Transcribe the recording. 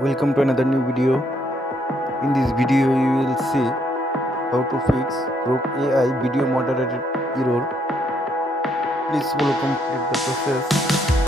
Welcome to another new video. In this video, you will see how to fix Grok AI video moderated error. Please follow complete the process.